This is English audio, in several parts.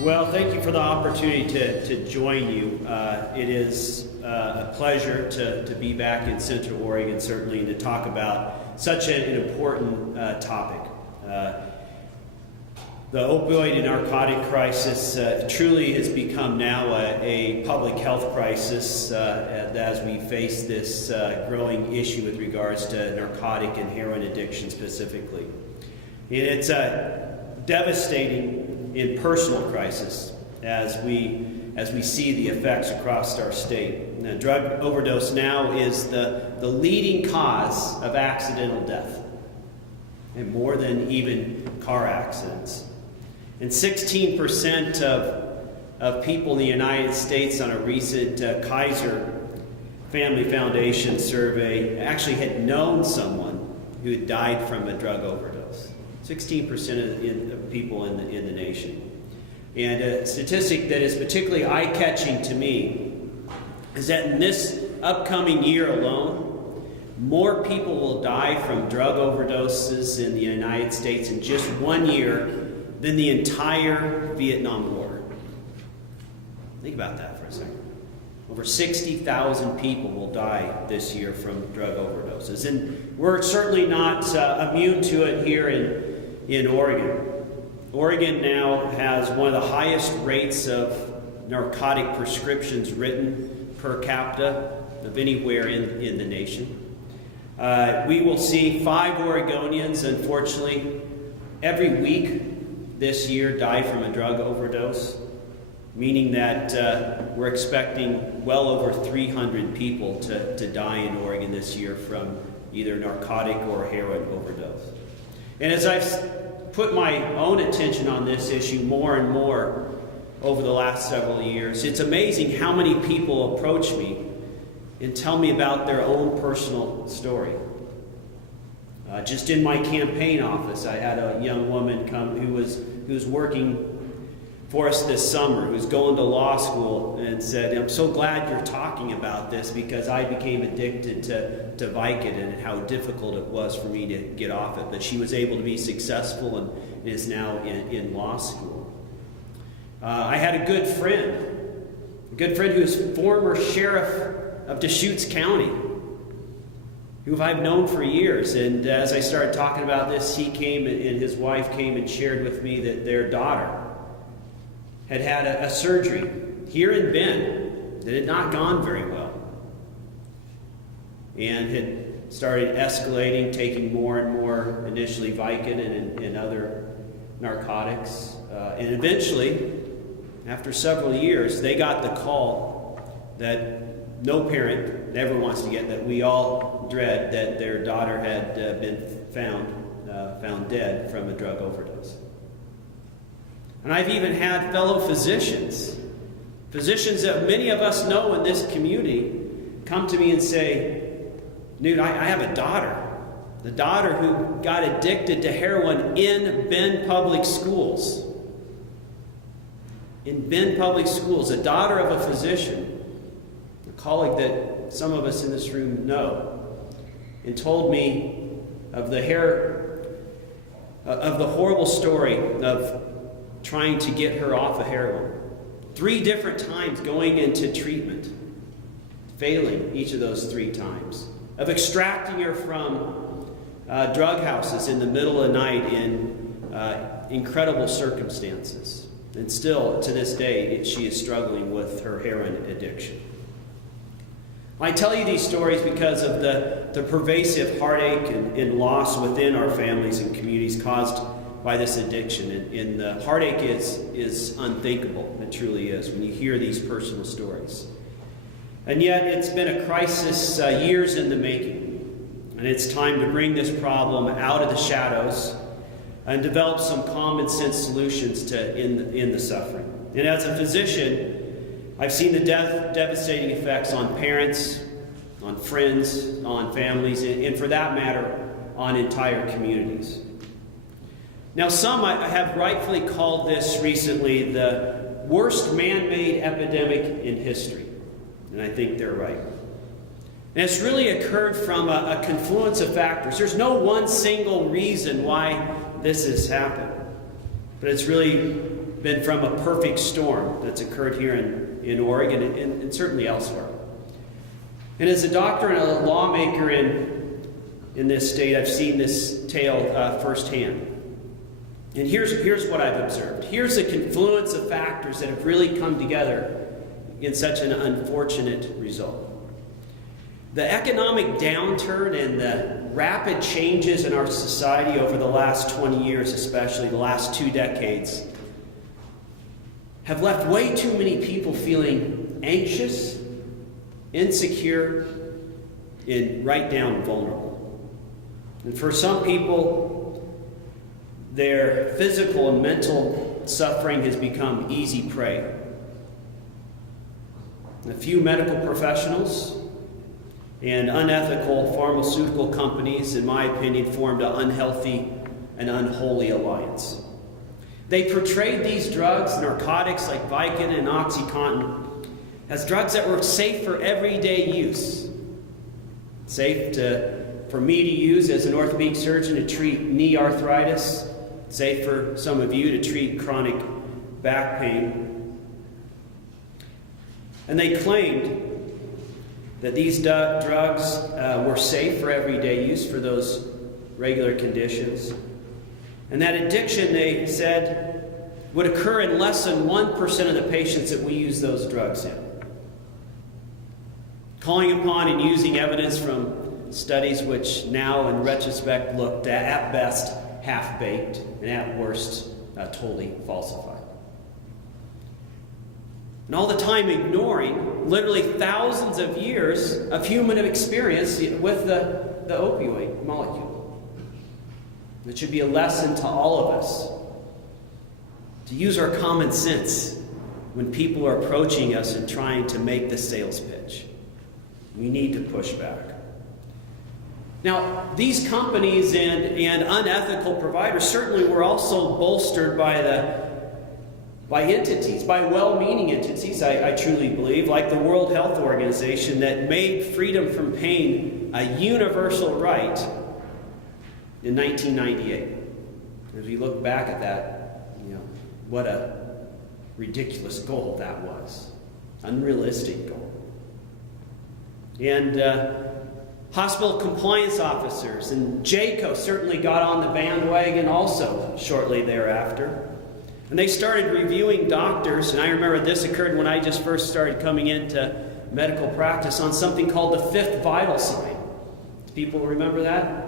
Well, thank you for the opportunity to join you. It is a pleasure to be back in Central Oregon, certainly, and to talk about such an important topic. The opioid and narcotic crisis truly has become now a public health crisis as we face this growing issue with regards to narcotic and heroin addiction specifically. And it's devastating in personal crisis as we see the effects across our state. Now, drug overdose now is the leading cause of accidental death, and more than even car accidents. And 16% of people in the United States on a recent Kaiser Family Foundation survey actually had known someone who had died from a drug overdose. 16% of people in the nation. And a statistic that is particularly eye-catching to me is that in this upcoming year alone, more people will die from drug overdoses in the United States in just 1 year than the entire Vietnam War. Think about that for a second. Over 60,000 people will die this year from drug overdoses. And we're certainly not immune to it here in Oregon. Oregon now has one of the highest rates of narcotic prescriptions written per capita of anywhere in the nation. We will see 5 Oregonians, unfortunately, every week this year die from a drug overdose, meaning that we're expecting well over 300 people to die in Oregon this year from either narcotic or heroin overdose. And as I've put my own attention on this issue more and more over the last several years, it's amazing how many people approach me and tell me about their own personal story. Just in my campaign office, I had a young woman come who was working for us this summer, who's going to law school, and said, "I'm so glad you're talking about this because I became addicted to Vicodin and how difficult it was for me to get off it." But she was able to be successful and is now in law school. I had a good friend who is former sheriff of Deschutes County, who I've known for years. And as I started talking about this, he came and his wife came and shared with me that their daughter had a surgery here in Bend that had not gone very well, and had started escalating, taking more and more, initially Vicodin and other narcotics. And eventually, after several years, they got the call that no parent ever wants to get, that we all dread, that their daughter had been found dead from a drug overdose. And I've even had fellow physicians that many of us know in this community, come to me and say, "Knute, I have a daughter. The daughter who got addicted to heroin in Bend Public Schools. In Bend Public Schools, a daughter of a physician, a colleague that some of us in this room know, and told me of the horrible story of trying to get her off of heroin. 3 different times going into treatment, failing each of those 3 times. Of extracting her from drug houses in the middle of the night in incredible circumstances. And still, to this day, she is struggling with her heroin addiction. I tell you these stories because of the pervasive heartache and loss within our families and communities caused by this addiction. And the heartache is unthinkable. It truly is when you hear these personal stories. And yet it's been a crisis years in the making. And it's time to bring this problem out of the shadows and develop some common sense solutions to end the suffering. And as a physician, I've seen the devastating effects on parents, on friends, on families, and for that matter, on entire communities. Now, some have rightfully called this recently the worst man-made epidemic in history. And I think they're right. And it's really occurred from a confluence of factors. There's no one single reason why this has happened. But it's really been from a perfect storm that's occurred here in Oregon and certainly elsewhere. And as a doctor and a lawmaker in this state, I've seen this tale firsthand. And here's what I've observed. Here's a confluence of factors that have really come together in such an unfortunate result. The economic downturn and the rapid changes in our society over the last 20 years, especially the last 2 decades, have left way too many people feeling anxious, insecure, and right down vulnerable. And for some people, their physical and mental suffering has become easy prey. A few medical professionals and unethical pharmaceutical companies, in my opinion, formed an unhealthy and unholy alliance. They portrayed these drugs, narcotics like Vicodin and OxyContin, as drugs that were safe for everyday use. Safe for me to use as an orthopedic surgeon to treat knee arthritis. Safe for some of you to treat chronic back pain. And they claimed that these drugs were safe for everyday use for those regular conditions. And that addiction, they said, would occur in less than 1% of the patients that we use those drugs in. Calling upon and using evidence from studies which now in retrospect looked at best half-baked and at worst totally falsified. And all the time ignoring literally thousands of years of human experience with the opioid molecule. It should be a lesson to all of us to use our common sense when people are approaching us and trying to make the sales pitch. We need to push back. Now, these companies and unethical providers certainly were also bolstered by entities, by well-meaning entities, I truly believe, like the World Health Organization, that made freedom from pain a universal right in 1998. As we look back at that, what a ridiculous goal that was. Unrealistic goal. And hospital compliance officers and JACO certainly got on the bandwagon also shortly thereafter. And they started reviewing doctors, and I remember this occurred when I just first started coming into medical practice, on something called the fifth vital sign. People remember that?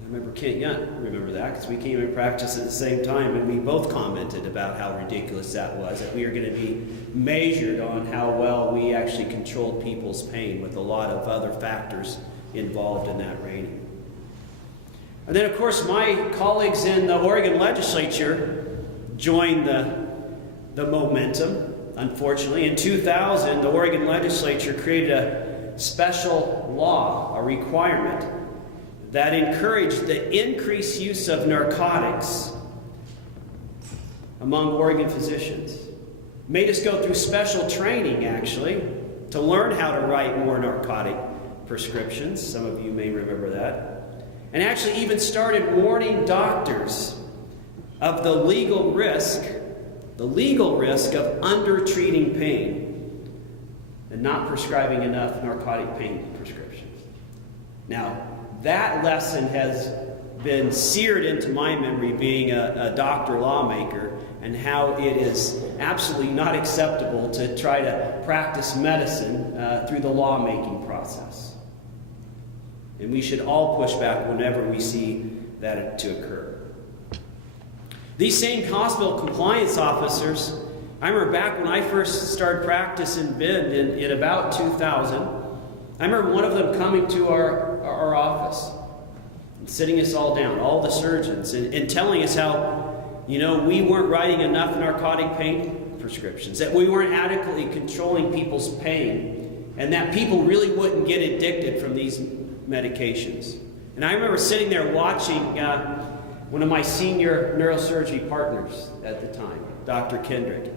I remember Kent Young, remember that, because we came in practice at the same time, and we both commented about how ridiculous that was, that we were going to be measured on how well we actually controlled people's pain, with a lot of other factors involved in that rating. And then, of course, my colleagues in the Oregon Legislature joined the momentum, unfortunately. In 2000, the Oregon Legislature created a special law, a requirement, that encouraged the increased use of narcotics among Oregon physicians. Made us go through special training, actually, to learn how to write more narcotic prescriptions. Some of you may remember that. And actually even started warning doctors of the legal risk of under-treating pain and not prescribing enough narcotic pain prescriptions. Now, that lesson has been seared into my memory being a doctor lawmaker, and how it is absolutely not acceptable to try to practice medicine through the lawmaking process. And we should all push back whenever we see that to occur. These same hospital compliance officers, I remember back when I first started practice in Bend in about 2000, I remember one of them coming to our office and sitting us all down, all the surgeons, and telling us how, we weren't writing enough narcotic pain prescriptions, that we weren't adequately controlling people's pain, and that people really wouldn't get addicted from these medications. And I remember sitting there watching one of my senior neurosurgery partners at the time, Dr. Kendrick.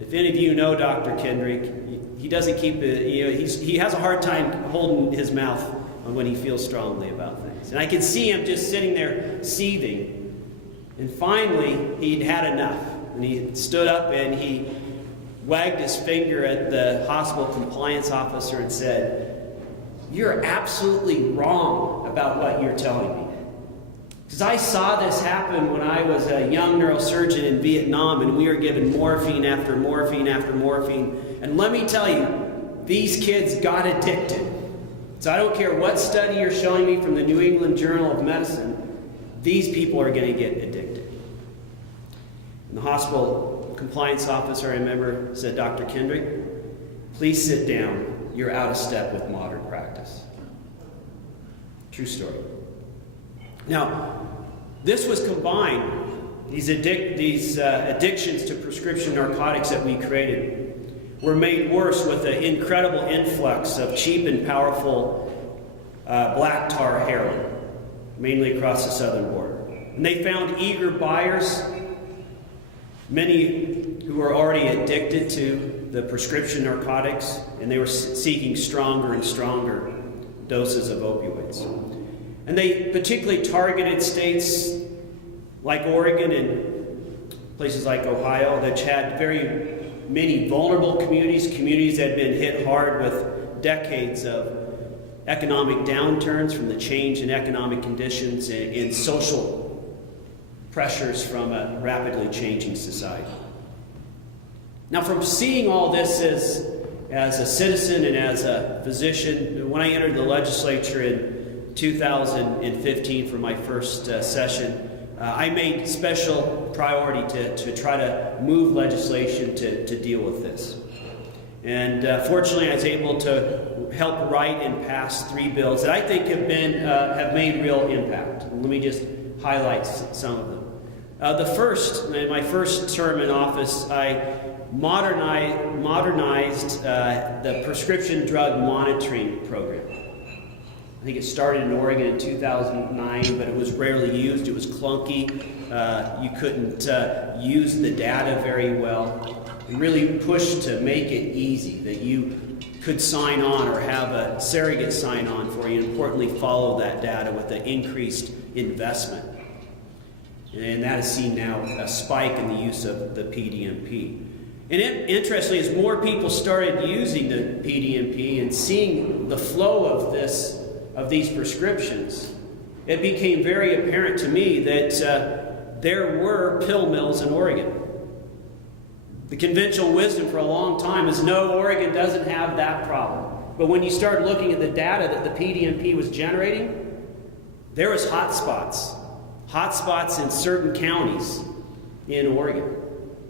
If any of you know Dr. Kendrick, he doesn't keep it, he has a hard time holding his mouth when he feels strongly about things. And I can see him just sitting there seething And finally, he'd had enough. And he stood up and he wagged his finger at the hospital compliance officer and said, "You're absolutely wrong about what you're telling me. Because I saw this happen when I was a young neurosurgeon in Vietnam, and we were given morphine after morphine after morphine. And let me tell you, these kids got addicted. So I don't care what study you're showing me from the New England Journal of Medicine, these people are going to get addicted." And the hospital compliance officer, I remember, said, "Dr. Kendrick, please sit down. You're out of step with modern practice." True story. Now, this was combined, these addictions to prescription narcotics that we created were made worse with the incredible influx of cheap and powerful black tar heroin, mainly across the southern border. And they found eager buyers, many who were already addicted to the prescription narcotics, and they were seeking stronger and stronger doses of opioids. And they particularly targeted states like Oregon and places like Ohio that had very many vulnerable communities that had been hit hard with decades of economic downturns from the change in economic conditions and social pressures from a rapidly changing society. Now, from seeing all this as a citizen and as a physician, when I entered the legislature in 2015 for my first session, I made special priority to try to move legislation to deal with this. And fortunately, I was able to help write and pass 3 bills that I think have made real impact. Let me just highlight some of them. The first, in my first term in office, I modernized the prescription drug monitoring program. I think it started in Oregon in 2009, but it was rarely used. It was clunky. You couldn't use the data very well. We really pushed to make it easy, that you could sign on or have a surrogate sign on for you, and importantly, follow that data with the increased investment. And that has seen now a spike in the use of the PDMP. And interestingly, as more people started using the PDMP and seeing the flow of these prescriptions, it became very apparent to me that there were pill mills in Oregon. The conventional wisdom for a long time is no, Oregon doesn't have that problem. But when you start looking at the data that the PDMP was generating, there was hotspots in certain counties in Oregon,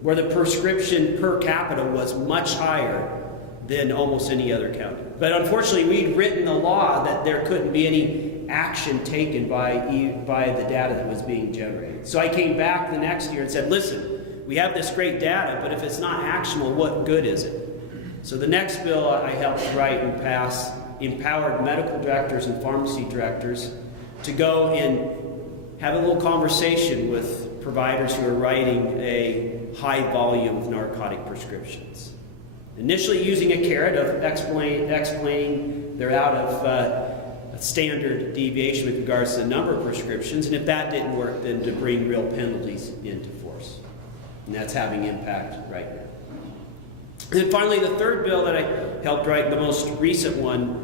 where the prescription per capita was much higher than almost any other county. But unfortunately, we'd written the law that there couldn't be any action taken by the data that was being generated. So I came back the next year and said, listen, we have this great data, but if it's not actionable, what good is it? So the next bill I helped write and pass empowered medical directors and pharmacy directors to go and have a little conversation with providers who are writing a high volume of narcotic prescriptions. Initially using a carrot of explaining they're out of a standard deviation with regards to the number of prescriptions, and if that didn't work, then to bring real penalties into force. And that's having impact right now. And then finally, the third bill that I helped write, the most recent one,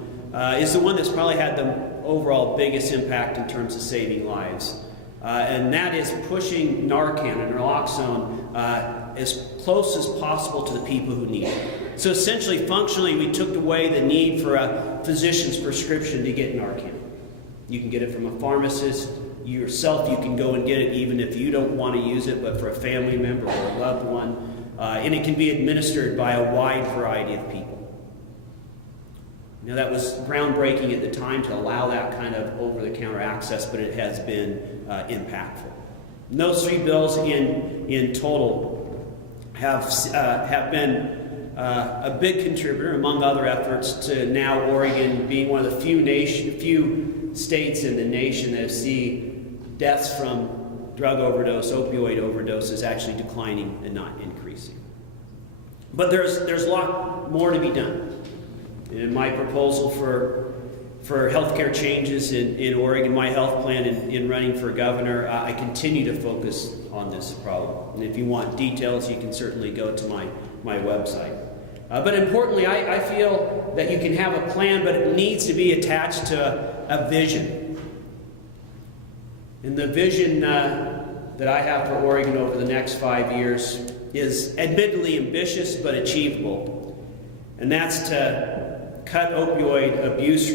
is the one that's probably had the overall biggest impact in terms of saving lives. And that is pushing Narcan and naloxone as close as possible to the people who need it. So essentially, functionally, we took away the need for a physician's prescription to get Narcan. You can get it from a pharmacist. You yourself, you can go and get it even if you don't want to use it, but for a family member or a loved one. And it can be administered by a wide variety of people. Now, that was groundbreaking at the time to allow that kind of over-the-counter access, but it has been impactful. And those 3 bills in total have been a big contributor, among other efforts, to now Oregon being one of the few states in the nation that see deaths from drug overdose, opioid overdoses actually declining and not increasing. But there's a lot more to be done. In my proposal for for healthcare changes in Oregon, my health plan in running for governor, I continue to focus on this problem. And if you want details, you can certainly go to my website. But importantly, I feel that you can have a plan, but it needs to be attached to a vision. And the vision that I have for Oregon over the next 5 years is admittedly ambitious but achievable. And that's to cut opioid abuse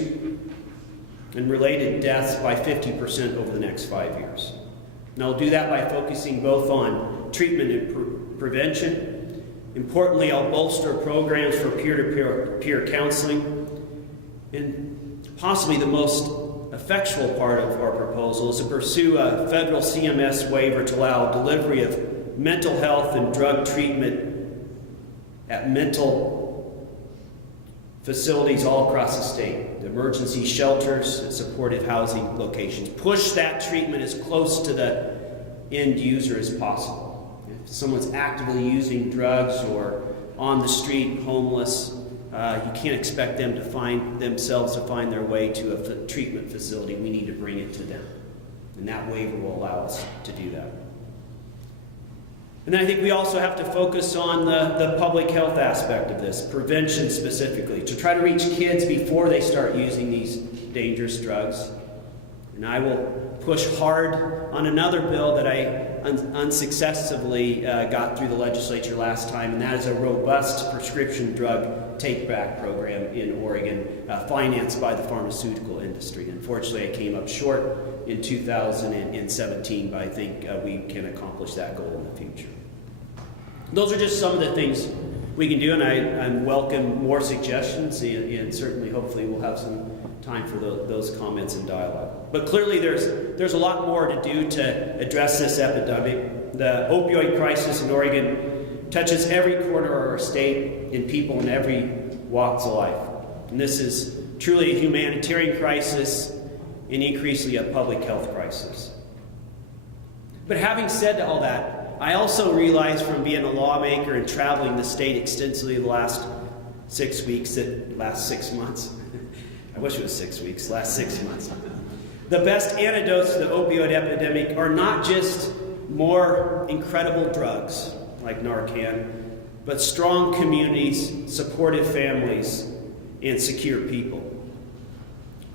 and related deaths by 50% over the next 5 years. And I'll do that by focusing both on treatment and prevention. Importantly, I'll bolster programs for peer-to-peer counseling. And possibly the most effectual part of our proposal is to pursue a federal CMS waiver to allow delivery of mental health and drug treatment at mental facilities all across the state, the emergency shelters and supportive housing locations. Push that treatment as close to the end user as possible. If someone's actively using drugs or on the street, homeless, you can't expect them to find their way to a treatment facility. We need to bring it to them. And that waiver will allow us to do that. And I think we also have to focus on the public health aspect of this, prevention specifically, to try to reach kids before they start using these dangerous drugs. And I will push hard on another bill that I unsuccessfully got through the legislature last time, and that is a robust prescription drug take-back program in Oregon, financed by the pharmaceutical industry. Unfortunately, I came up short in 2017, but I think we can accomplish that goal in the future. Those are just some of the things we can do, and I welcome more suggestions, and certainly, hopefully, we'll have some time for those comments and dialogue. But clearly, there's a lot more to do to address this epidemic. The opioid crisis in Oregon touches every corner of our state and people in every walks of life. And this is truly a humanitarian crisis and increasingly a public health crisis. But having said all that, I also realize from being a lawmaker and traveling the state extensively the last 6 months, I wish it was 6 weeks, last 6 months. The best antidotes to the opioid epidemic are not just more incredible drugs like Narcan, but strong communities, supportive families, and secure people.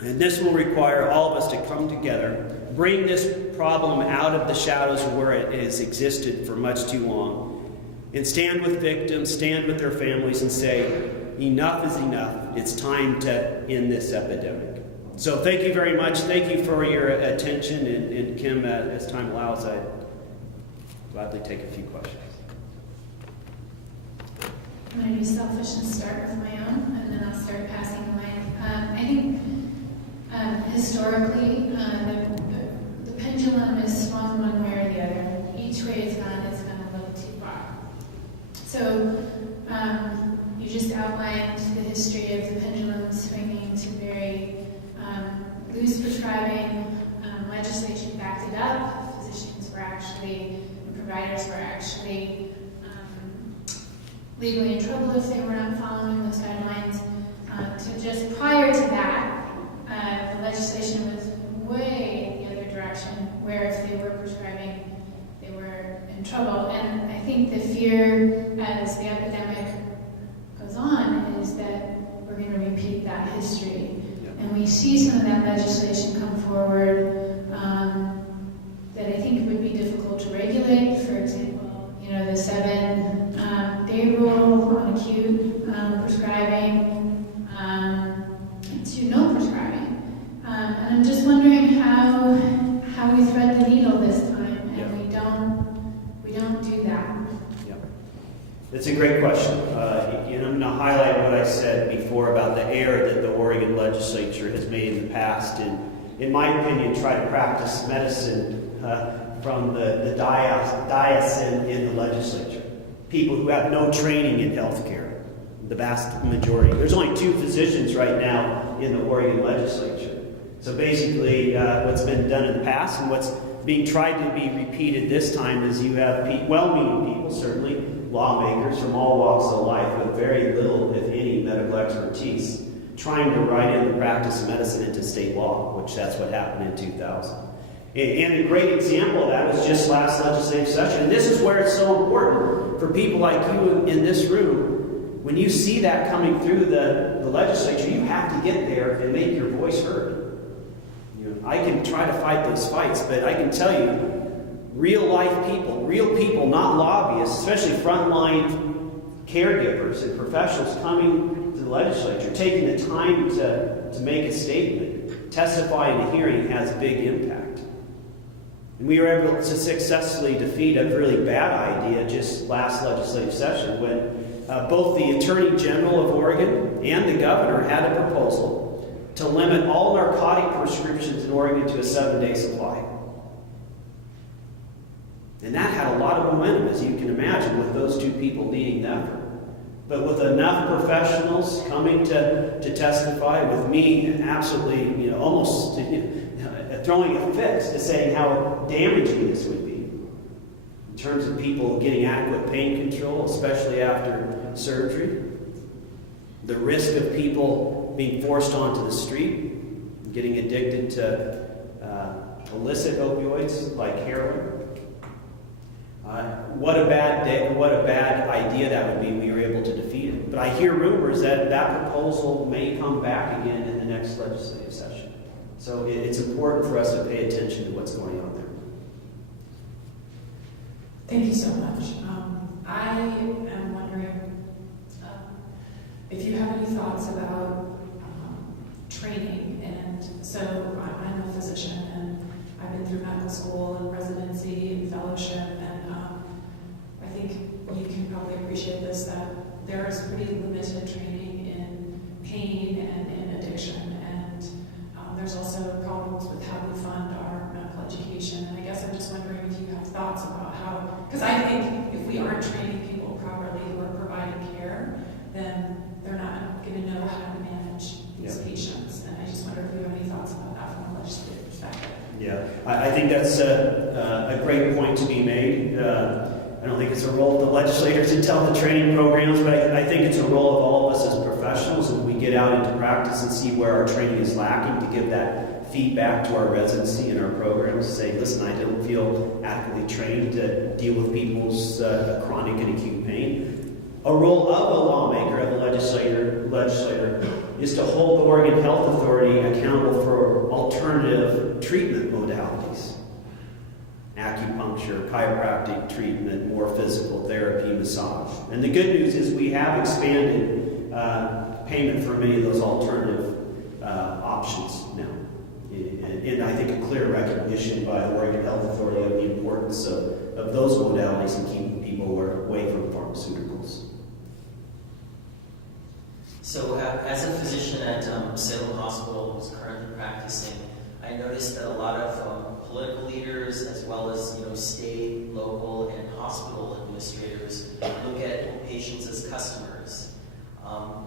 And this will require all of us to come together, bring this problem out of the shadows where it has existed for much too long, and stand with victims, stand with their families, and say, enough is enough. It's time to end this epidemic. So thank you very much. Thank you for your attention. And Kim, as time allows, I'd gladly take a few questions. I'm going to be selfish and start with my own, and then I'll start passing the mic. I think historically, the pendulum is swung one way or the other. Each way it's gone is gone a little too far. So you just outlined the history of the pendulum swinging to very loose prescribing. Legislation backed it up. Physicians were actually, and providers were actually legally in trouble if they were not following those guidelines. To just prior to that, the legislation was way the other direction, where if they were prescribing, they were in trouble. And I think the fear as the epidemic goes on is that we're going to repeat that history. And we see some of that legislation come forward that I think would be difficult to regulate. For example, the 7-day rule on acute prescribing to no prescribing. And I'm just wondering how we thread the needle this time, and we don't do that. Yeah. That's a great question. And I'm going to highlight what I said before about the error that the Oregon Legislature has made in the past, and in my opinion, try to practice medicine from the dais in the legislature. People who have no training in healthcare, the vast majority. There's only 2 physicians right now in the Oregon Legislature. So basically, what's been done in the past and what's being tried to be repeated this time is you have well-meaning people, certainly, lawmakers from all walks of life with very little, if any, medical expertise, trying to write in the practice of medicine into state law, which that's what happened in 2000. And a great example of that was just last legislative session. And this is where it's so important for people like you in this room. When you see that coming through the legislature, you have to get there and make your voice heard. You know, I can try to fight those fights, but I can tell you, real people, not lobbyists, especially frontline caregivers and professionals coming to the legislature, taking the time to make a statement, testify in a hearing has a big impact. And we were able to successfully defeat a really bad idea just last legislative session when both the Attorney General of Oregon and the Governor had a proposal to limit all narcotic prescriptions in Oregon to a 7-day supply. And that had a lot of momentum, as you can imagine, with those two people leading the effort. But with enough professionals coming to testify, with me absolutely, almost throwing a fit to saying how damaging this would be in terms of people getting adequate pain control, especially after surgery, the risk of people being forced onto the street, getting addicted to illicit opioids like heroin. What a bad idea that would be. We were able to defeat it. But I hear rumors that proposal may come back again in the next legislative session. So it's important for us to pay attention to what's going on there. Thank you so much. I am wondering if you have any thoughts about training. And so I'm a physician, and I've been through medical school and residency and fellowship, and I think you can probably appreciate this, that there is pretty limited training in pain and in addiction, and there's also problems with how we fund our medical education. And I guess I'm just wondering if you have thoughts about how, because I think if we aren't training people properly who are providing care, then they're not going to know how to manage these patients. And I just wonder if you have any thoughts about that from a legislative perspective. Yeah, I think that's a great point to be made. I don't think it's a role of the legislators to tell the training programs, but I think it's a role of all of us as professionals when we get out into practice and see where our training is lacking to give that feedback to our residency and our programs. Say, listen, I don't feel adequately trained to deal with people's chronic and acute pain. A role of a lawmaker, of a legislator is to hold the Oregon Health Authority accountable for alternative treatment modalities. Acupuncture, chiropractic treatment, more physical therapy, massage. And the good news is we have expanded payment for many of those alternative options now. And I think a clear recognition by the Oregon Health Authority of the importance of those modalities and keeping people away from pharmaceuticals. So as a physician at Salem Hospital who's currently practicing, I noticed that a lot of political leaders, as well as state, local, and hospital administrators, look at patients as customers.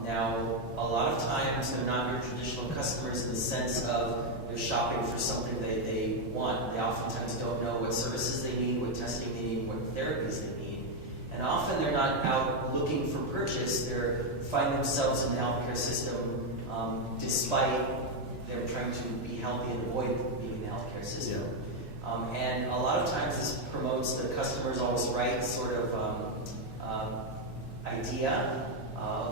Now, a lot of times they're not your traditional customers in the sense of they're shopping for something that they want. They oftentimes don't know what services they need, what testing they need, what therapies they need. And often they're not out looking for purchase. They find themselves in the healthcare system despite they're trying to be healthy and avoid being in the healthcare system. Yeah. And a lot of times this promotes the customer's always right sort of idea,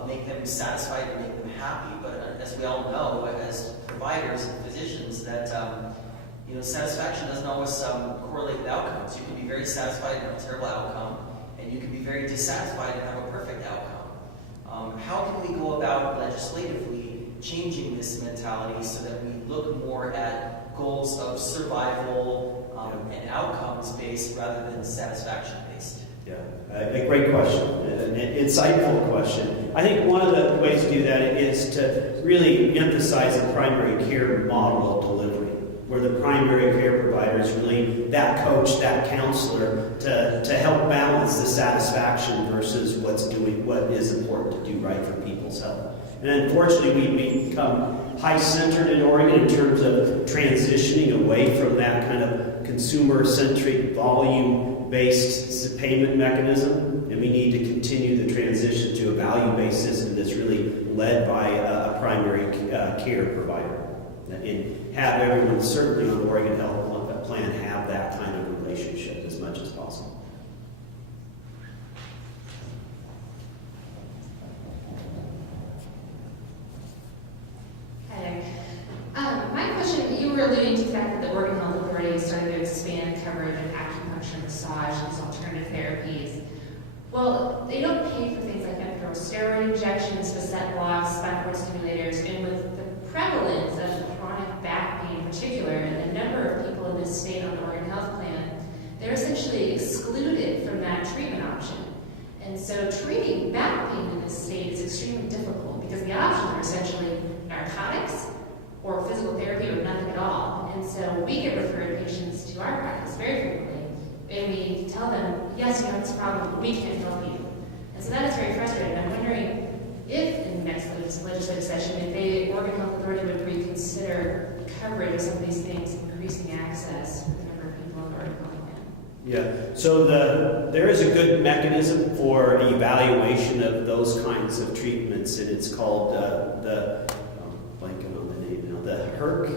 make them satisfied and make them happy. But as we all know, as providers and physicians, that satisfaction doesn't always correlate with outcomes. You can be very satisfied and have a terrible outcome, and you can be very dissatisfied and have a perfect outcome. How can we go about legislatively changing this mentality so that we look more at goals of survival and outcomes based rather than satisfaction based? Yeah, a great question, an insightful question. I think one of the ways to do that is to really emphasize the primary care model of delivery, where the primary care provider is really that coach, that counselor to help balance the satisfaction versus what is important to do right for people's health. And unfortunately, we've become high-centered in Oregon in terms of transitioning away from that kind of consumer-centric, volume-based payment mechanism. And we need to continue the transition to a value-based system that's really led by a primary care provider. And have everyone, certainly on the Oregon Health Plan, have that kind of relationship as much as possible. Hi there. My question, you were alluding to the fact that the Oregon Health Authority is starting to expand coverage of acupuncture, massage, these alternative therapies. Well, they don't pay for things like steroid injections, facet blocks, spinal cord stimulators, and with the prevalence of chronic back pain in particular, and the number of people in this state on the Oregon Health Plan, they're essentially excluded from that treatment option. And so treating back pain in this state is extremely difficult because the options are essentially narcotics or physical therapy or nothing at all. And so we get referred patients to our practice very frequently, and we tell them, yes, you have this problem, but we can't help you. And so that is very frustrating. I'm wondering if in the next legislative session, if the Oregon Health Authority would reconsider coverage of some of these things, increasing access for the number of people on the Oregon Health Plan. Yeah, so there is a good mechanism for evaluation of those kinds of treatments, and it's called I'm blanking on the name now, the HERC,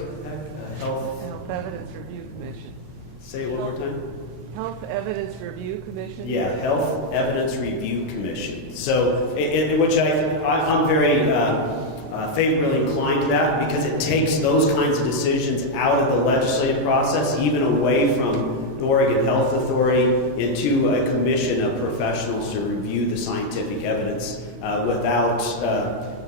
Health Evidence Review Commission. Say it one more time. Health Evidence Review Commission? Yeah, Health Evidence Review Commission. So, in which I'm very favorably inclined to that, because it takes those kinds of decisions out of the legislative process, even away from the Oregon Health Authority, into a commission of professionals to review the scientific evidence without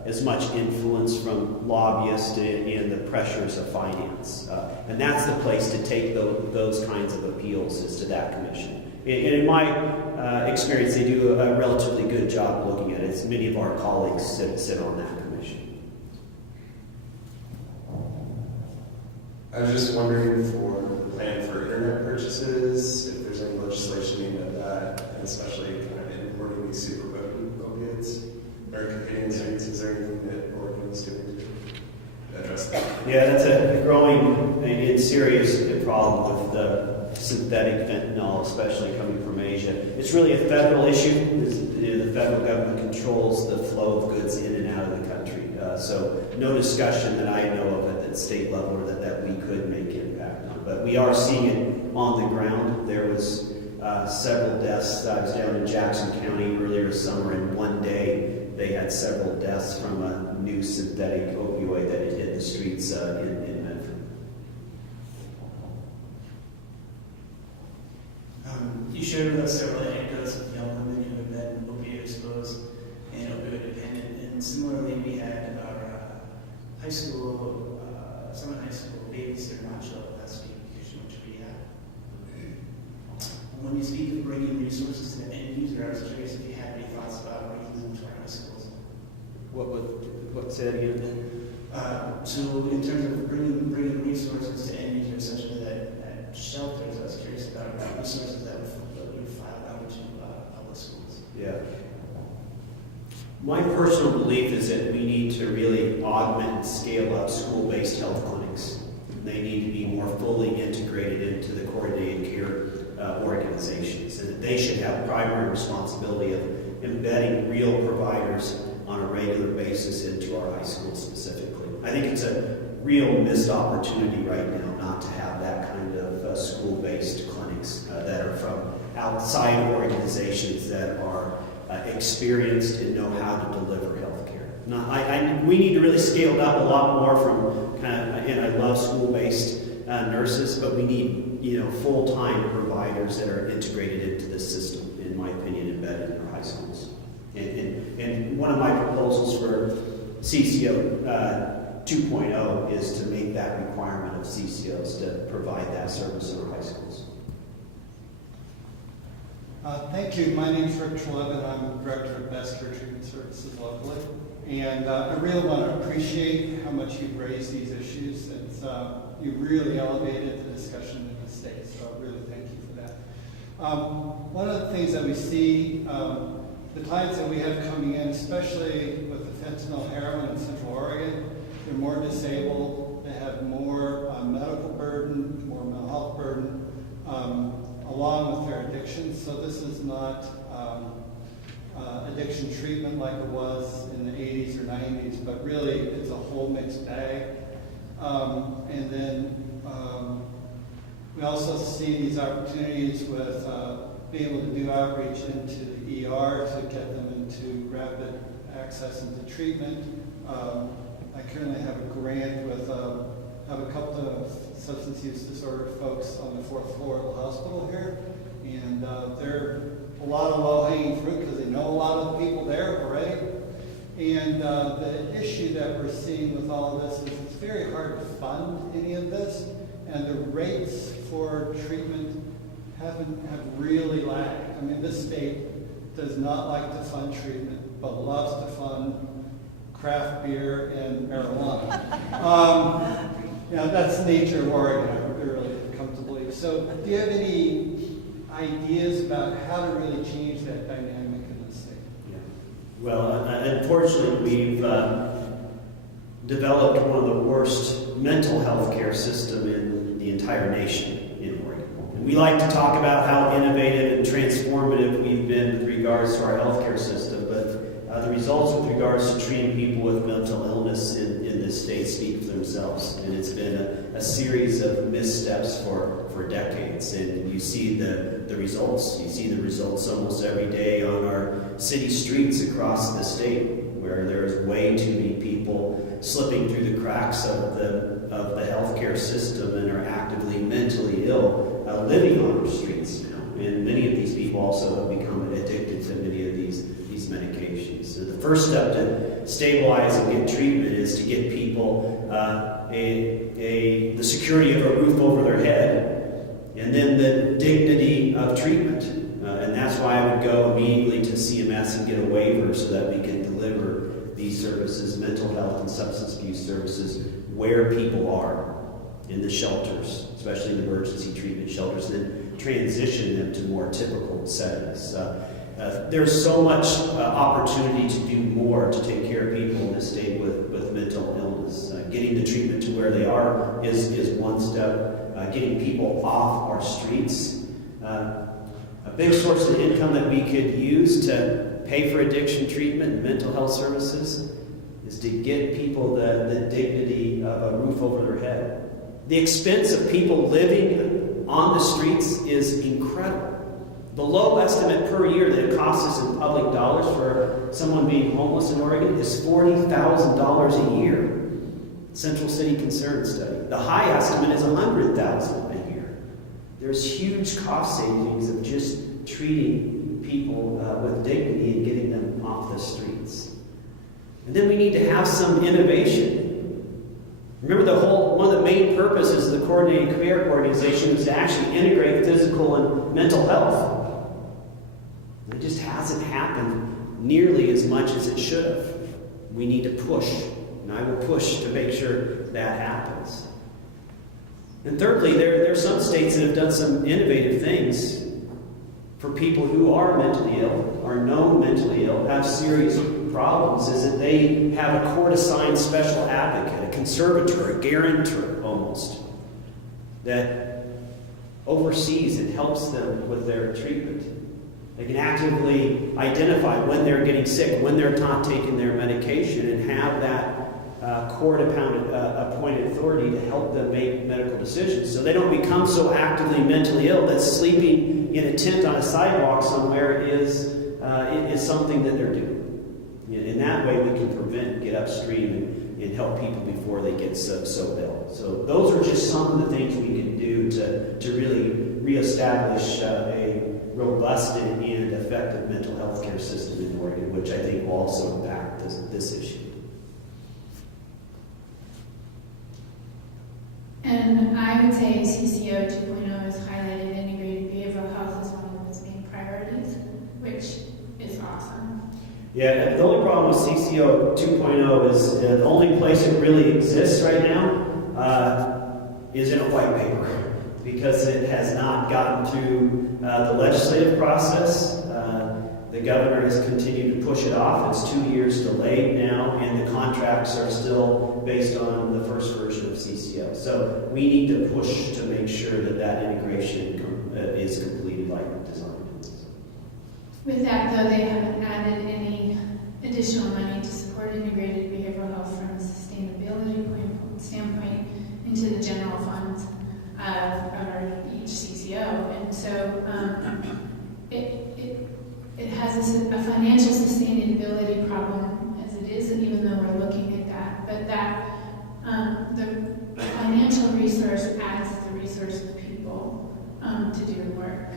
as much influence from lobbyists and the pressures of finance. And that's the place to take those kinds of appeals, is to that commission. And in my experience, they do a relatively good job looking at it. As many of our colleagues sit on that commission. I was just wondering for the plan for internet purchases, if there's any legislation aimed at that, and especially kind of importing these super potent opiates or competing states. Is there anything that Oregon is doing to address that? Yeah, that's a growing and serious problem with the synthetic fentanyl, especially coming from Asia. It's really a federal issue. The federal government controls the flow of goods in and out of the country. So no discussion that I know of at the state level or that we could make impact on. But we are seeing it on the ground. There was several deaths. I was down in Jackson County earlier summer, and one day they had several deaths from a new synthetic opioid that had hit the streets in Medford. You shared with us several anecdotes of young women who have been opioid exposed and opioid dependent. And similarly, we had our high school, summer high school babysitter not show up last week because she went to rehab. When you speak of bringing resources to the end user, I was curious if you had any thoughts about bringing them to our high schools. What say that again? So in terms of bringing resources to end users, such as at shelters, I was curious about resources that would file out to public schools. Yeah. My personal belief is that we need to really augment and scale up school-based health clinics. They need to be more fully integrated into the coordinated care organizations, and that they should have primary responsibility of embedding real providers on a regular basis into our high schools specifically. I think it's a real missed opportunity right now not to have that kind of school-based clinics that are from outside organizations that are experienced and know how to deliver health care. Now, we need to really scale it up a lot more from and I love school-based nurses, but we need full-time providers that are integrated into the system, in my opinion, embedded in our high schools. And one of my proposals for CCO 2.0 is to make that requirement of CCOs to provide that service in our high schools. Thank you. My name is Rick Trelevin. I'm the Director of Best Care Treatment Services locally. And I really want to appreciate how much you've raised these issues. You've really elevated the discussion in the state, so I really thank you for that. One of the things that we see, the clients that we have coming in, especially with the fentanyl heroin in Central Oregon, they're more disabled, they have more medical burden, more mental health burden, along with their addiction. So this is not addiction treatment like it was in the 80s or 90s, but really it's a whole mixed bag. And then we also see these opportunities with being able to do outreach into the ER to get them into rapid access into treatment. I currently have a grant with have a couple of substance use disorder folks on the 4th floor of the hospital here, and they're a lot of low-hanging fruit because they know a lot of the people there already. And the issue that we're seeing with all of this is it's very hard to fund any of this, and the rates for treatment have really lagged. I mean, this state does not like to fund treatment, but loves to fund craft beer and marijuana. That's the nature of Oregon, I really come to believe. So do you have any ideas about how to really change that dynamic in the state? Yeah. Well, unfortunately, we've developed one of the worst mental health care system in the entire nation in Oregon. And we like to talk about how innovative and transformative we've been with regards to our healthcare system, but the results with regards to treating people with mental illness in this state speak for themselves. And it's been a series of missteps for decades. And you see the results. You see the results almost every day on our city streets across the state, where there's way too many people slipping through the cracks of the healthcare system and are actively mentally ill, living on our streets now. And many of these people also have become addicted to many of these medications. So the first step to stabilize and get treatment is to get people the security of a roof over their head, and then the dignity of treatment. And that's why I would go immediately to CMS and get a waiver so that we can deliver these services, mental health and substance abuse services, where people are in the shelters, especially in emergency treatment shelters, and then transition them to more typical settings. There's so much opportunity to do more to take care of people in this state with mental illness. Getting the treatment to where they are is one step. Getting people off our streets. A big source of income that we could use to pay for addiction treatment and mental health services is to get people the dignity of a roof over their head. The expense of people living on the streets is incredible. The low estimate per year that it costs us in public dollars for someone being homeless in Oregon is $40,000 a year. Central City Concern study. The high estimate is $100,000 a year. There's huge cost savings of just treating people with dignity and getting them off the streets. And then we need to have some innovation. Remember, one of the main purposes of the Coordinated Care Organization is to actually integrate physical and mental health. It just hasn't happened nearly as much as it should have. We need to push, and I will push to make sure that happens. And thirdly, there are some states that have done some innovative things for people who are mentally ill, are known mentally ill, have serious problems, is that they have a court-assigned special advocate, a conservator, a guarantor almost, that oversees and helps them with their treatment. They can actively identify when they're getting sick, when they're not taking their medication, and have that court-appointed authority to help them make medical decisions. So they don't become so actively mentally ill that sleeping in a tent on a sidewalk somewhere is something that they're doing. In that way, we can prevent, get upstream, and help people before they get so ill. So those are just some of the things we can do to really reestablish a robust and effective mental health care system in Oregon, which I think will also impact this issue. And I would say CCO 2.0 has highlighted integrated behavioral health as one of its main priorities, which is awesome. Yeah, the only problem with CCO 2.0 is the only place it really exists right now is in a white paper, because it has not gotten through the legislative process. The governor has continued to push it off. It's 2 years delayed now, and the contracts are still based on the first version of CCO. So we need to push to make sure that integration is completed like designed. With that, though, they haven't added any additional money to support integrated behavioral health from a sustainability standpoint into the general funds of each CCO. And so it has a financial sustainability problem as it is, even though we're looking at that. But that the financial resource adds the resource of people to do the work.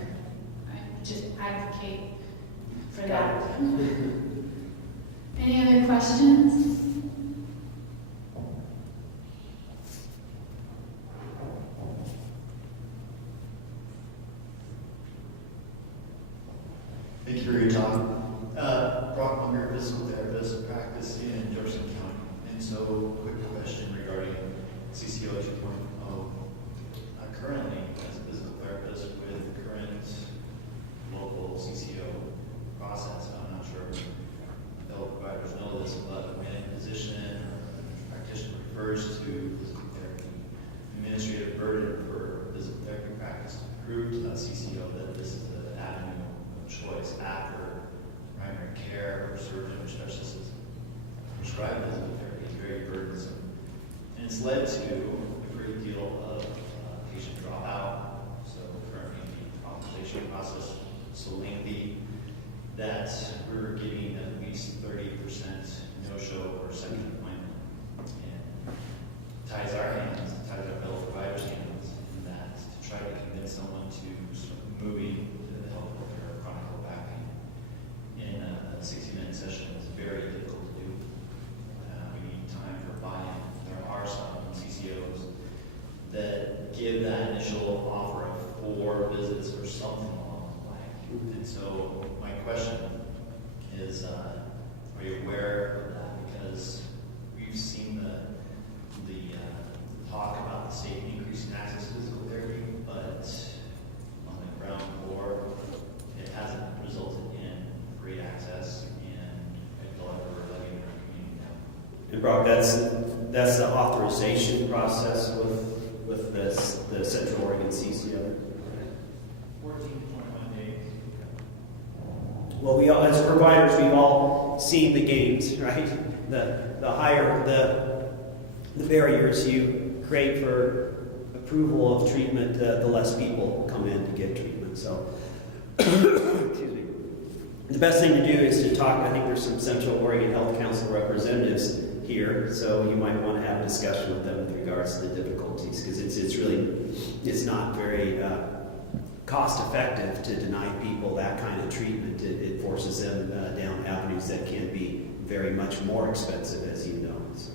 I just advocate for that. Any other questions? Thank you for your time. Brock Munger, physical therapist, practice in Jefferson County. And so, quick question regarding CCO 2.0. Currently, as a physical therapist with the current local CCO process, I'm not sure if health providers know this, but when a physician or practitioner refers to physical therapy, administrative burden for physical therapy practice to prove to that CCO that this is the avenue choice after primary care or surgeon or specialist is prescribed physical therapy is very burdensome. And it's led to a great deal of patient dropout. So currently the compensation process is so lengthy that we're getting at least 30% no-show or second appointment. And ties our hands, ties our fellow providers' hands in that to try to convince someone to start moving to the health care chronic low back pain in a 60-minute session is very difficult to do. We need time for buy-in. There are some CCOs that give that initial offer of 4 visits or something along the line. And so my question is, are you aware of that? Because we've seen the talk about the state increasing access to physical therapy, but on the ground floor, it hasn't resulted in free access, and I feel like we're letting our community down. And Brock, that's the authorization process with the Central Oregon CCO. 14.1 days. Well, we all, as providers, we've all seen the games, right? The higher the barriers you create for approval of treatment, the less people come in to get treatment. So, excuse me. The best thing to do is to talk. I think there's some Central Oregon Health Council representatives here, so you might want to have a discussion with them with regards to the difficulties, because it's not very cost effective to deny people that kind of treatment. It forces them down avenues that can be very much more expensive, as you know. So.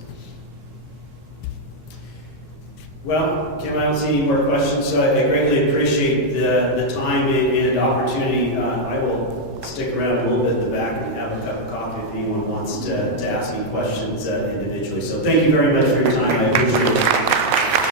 Well, Kim, I don't see any more questions, so I greatly appreciate the time and opportunity. I will stick around a little bit in the back and have a cup of coffee if anyone wants to ask me questions individually. So thank you very much for your time. I appreciate it.